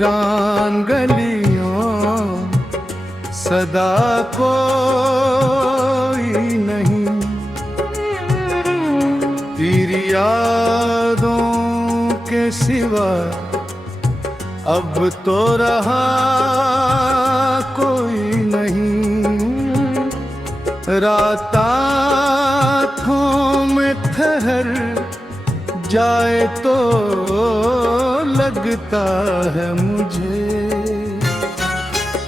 वीरान गलियों सदा कोई नहीं, तेरी यादों के सिवा अब तो रहा कोई नहीं। रात आँखों में ठहर जाए तो लगता है मुझे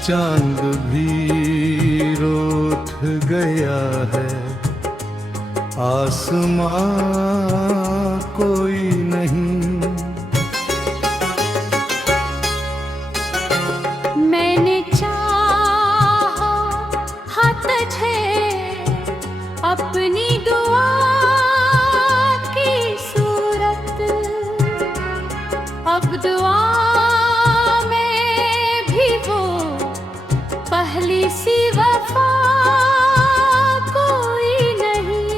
चांद भी रूठ गया है, आसमां कोई नहीं। मैंने चाहा तुझे अपनी दुआ की सूरत, अब दुआ में भी वो पहली सी वफा कोई नहीं।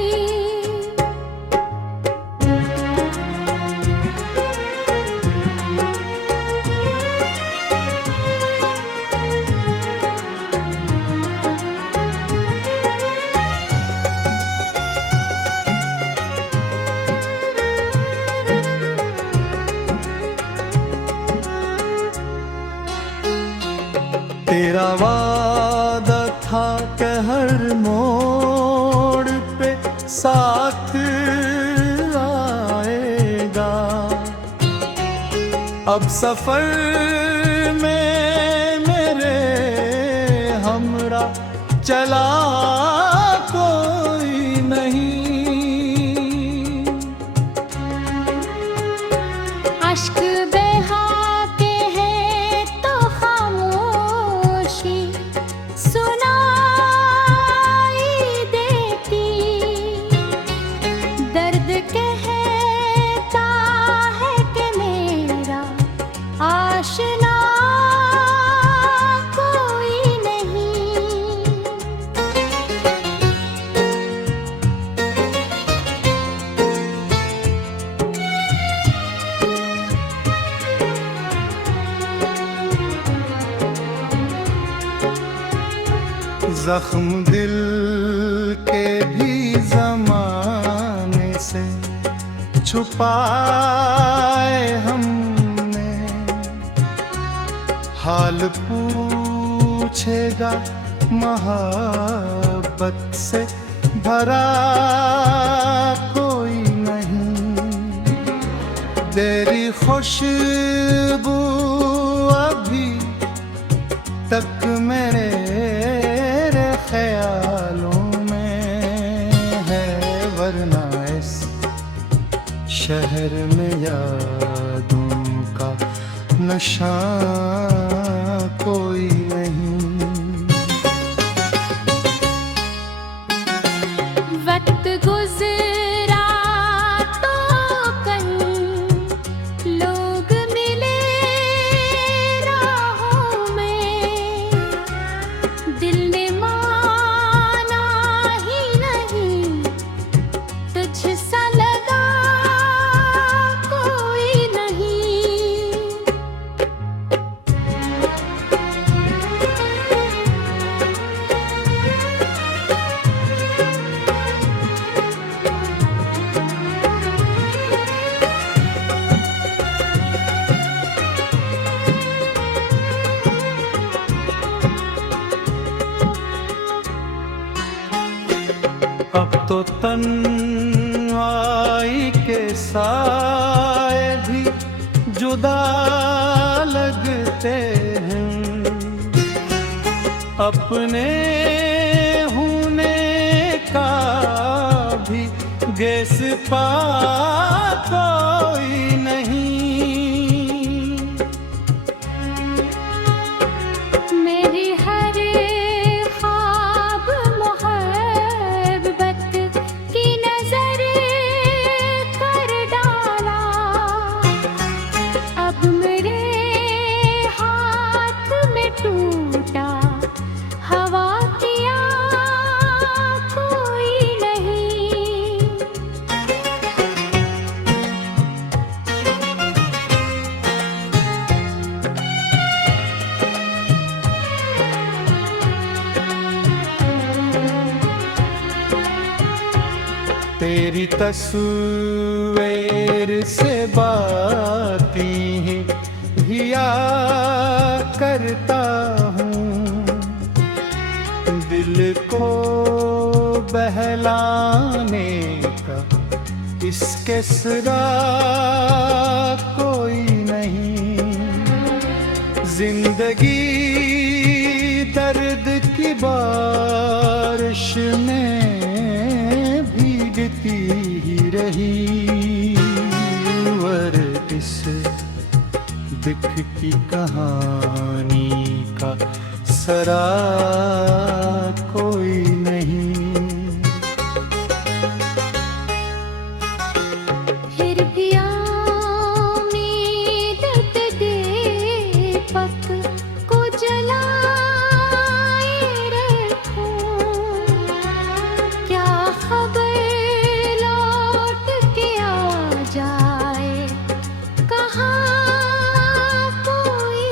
तेरा वादा था कि हर मोड़ पे साथ आएगा, अब सफर में मेरे हमरा चला कोई नहीं। अश्क बहा के हैं तो खामोशी सुनाई देती, दर्द कहता है कि मेरा आशना कोई नहीं। जख्म दिल के भी ज़माने से छुपाए हमने, हाल पूछेगा मोहब्बत से भरा कोई नहीं। तेरी खुशबू अभी तक मेरे ख्यालों में है, वरना इस शहर में यादों का नशा कोई नहीं। वक्त गुजरा तो कल लोग मिले राहों में, दिल ने माना ही नहीं तुझसा लगा कोई नहीं। अब तो तन्हाई के साए भी जुदा लगते हैं, अपने होने का भी गैस पा कोई नहीं। मेरी हर ख्वाब मोहब्बत की नजर कर डाला, अब मेरे हाथ में टूटा हवा किया कोई नहीं। तेरी तस्वीर से बातें हिया करता हूँ, दिल को बहलाने का इसके सिवा कोई नहीं। जिंदगी दर्द की बारिश में भीगती ही रही, और इस दुख की कहानी का सरा कोई नहीं। फिर भी उम्मीद के दीपक को जलाए रखूं, क्या खबर लौट के आ जाए कहाँ कोई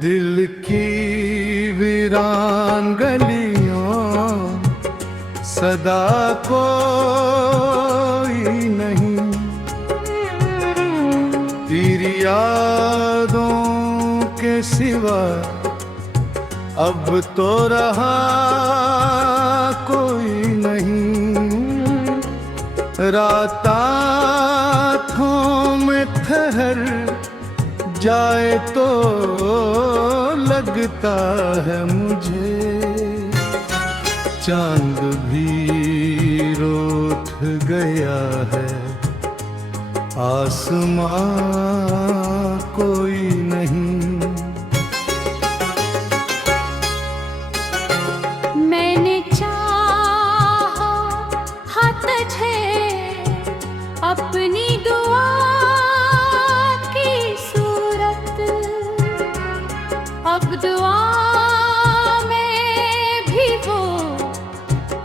दिल की वीरान गलियों सदा कोई नहीं, तेरी यादों के सिवा अब तो रहा कोई नहीं। रातों में ठहर जाए तो लगता है मुझे, चांद भी रूठ गया है, आसमां कोई नहीं। मैंने चाहा तुझे अपनी दुआ की सूरत, अब दुआ में भी वो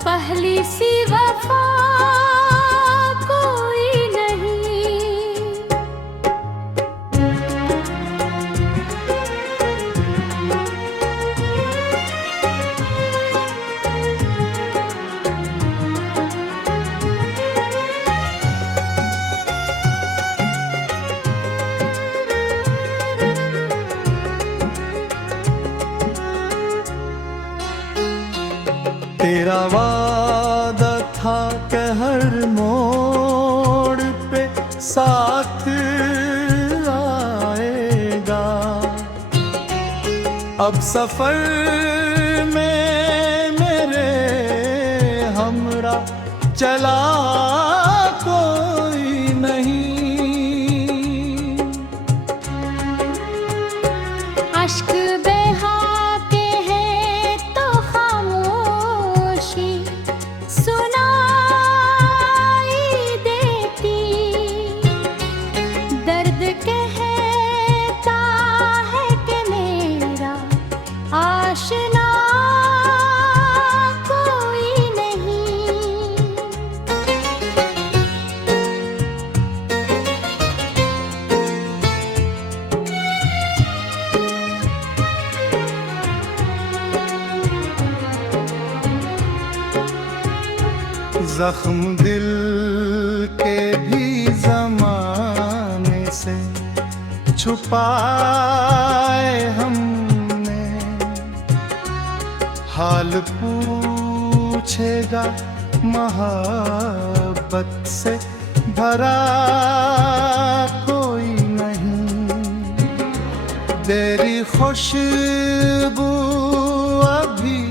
पहली सी वफा कोई नहीं। तेरा वादा था कि हर मोड़ पे साथ आएगा, अब सफर में मेरे हमरा चला कोई नहीं। अश्क बहा के हैं तो खामोशी सुनाई देती, दर्द कहता है कि मेरा आशना कोई नहीं। जख्म दिल के भी जमाने से छुपाए हमने, हाल पूछेगा मोहब्बत से भरा कोई खुशबू अभी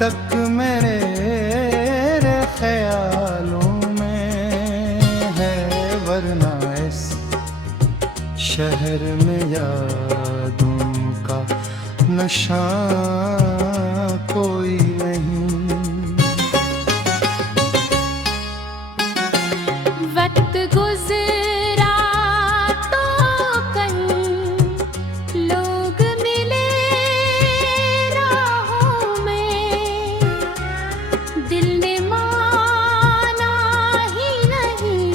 तक मेरे ख्यालों में है, वरना इस शहर में यादों का नशा कोई नहीं। वक्त गुजरा तो कल लोग मिले राहों में, दिल ने माना ही नहीं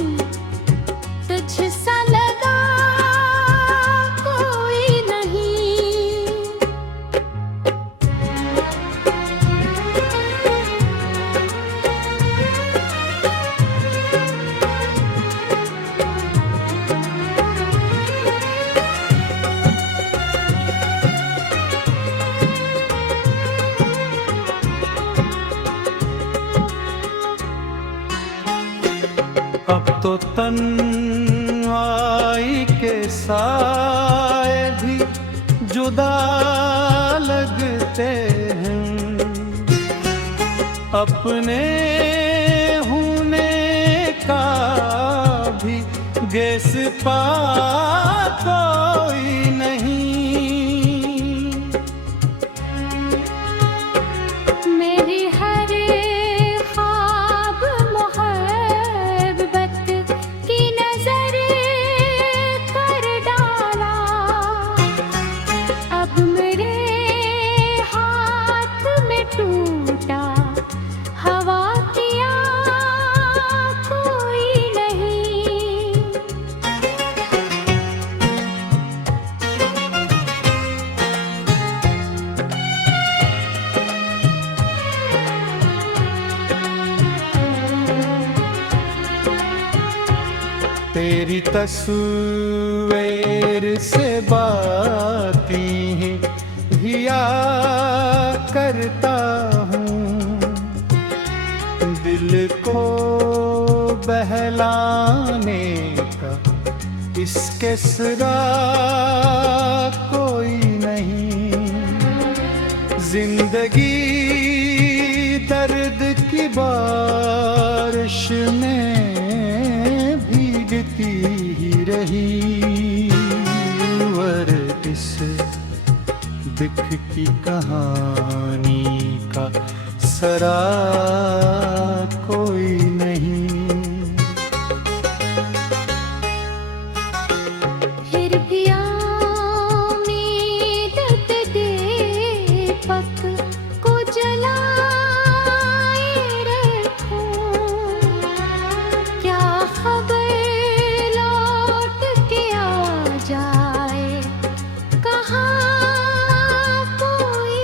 तुझसा लगा कोई नहीं। अब तो तन्हाई के साए भी जुदा लगते हैं, अपने होने का भी गैस पा कोई नहीं। मेरी हर ख्वाब मोहब्बत की नजर कर डाला, अब मेरे हाथ में टूटा हवा किया कोई नहीं। तेरी तस्वीर से बातें हिया करता हूँ, दिल को बहलाने का इसके सिवा कोई नहीं। जिंदगी दर्द की बारिश में भीगती ही रही, वर इस दिख की कहानी का सरा कोई नहीं। फिर भी उम्मीद के दीपक को जलाए रखूं, क्या खबर लौट के आ जाए कहाँ कोई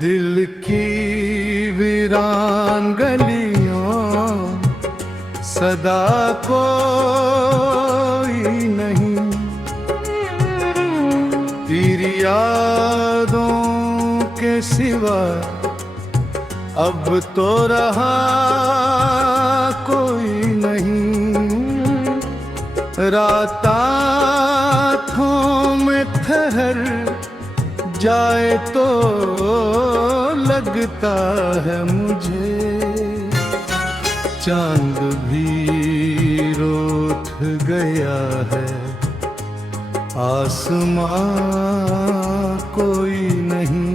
दिल की वीरान गलियों सदा कोई नहीं, तेरी यादों के सिवा अब तो रहा कोई नहीं। रात आँखों में ठहर जाए तो लगता है मुझे चांद भी रोठ गया है, आसमां कोई नहीं।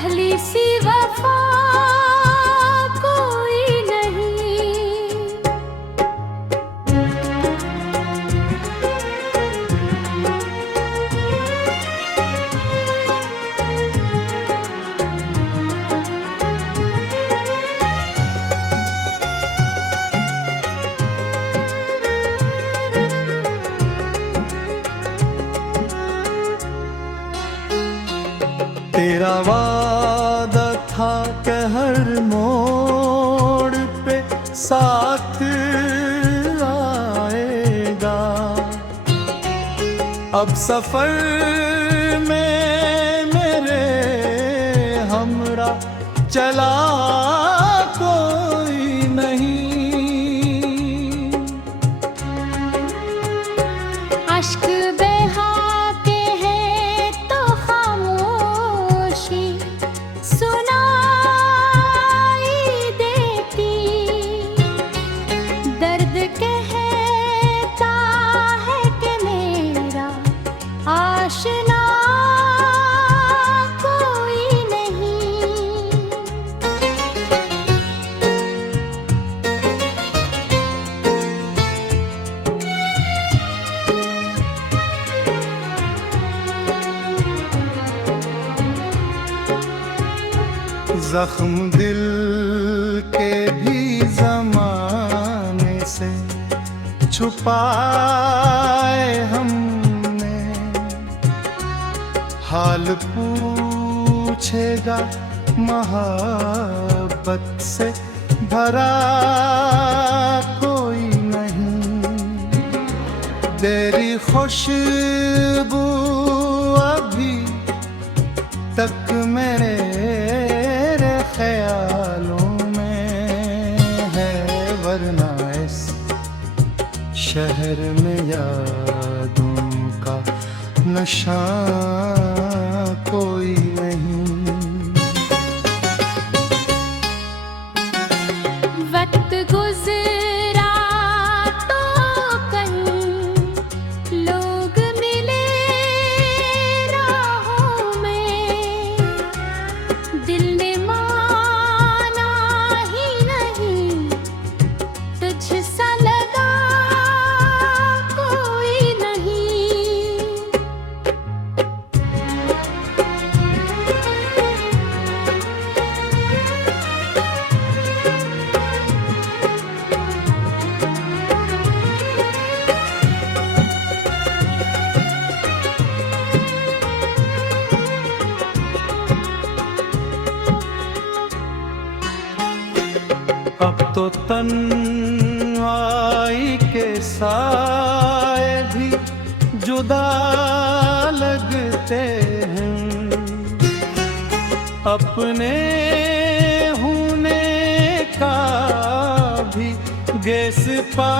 पहली सी वफा कोई नहीं। तेरा वादा था कि हर मोड़ पे साथ आएगा। अब सफर में मेरे हमरा चला कोई नहीं। अश्क बहा के हैं तो खामोशी सुनाई देती। दर्द कहता है कि मेरा आशना कोई नहीं। जख्म दिल के भी जमाने से छुपाए हमने। हाल पूछेगा मोहब्बत से भरा कोई नहीं। तेरी खुशबू अभी तक मेरे ख्यालों में है, वरना इस शहर में यादों का नशा कोई नहीं। वक्त गुजरा तो कन लोग मिले राहों में। दिल ने माना ही नहीं, तुझसा लगा कोई नहीं। अब तो तन्हाई के साए भी जुदा लगते हैं। अपने होने का भी गैस पा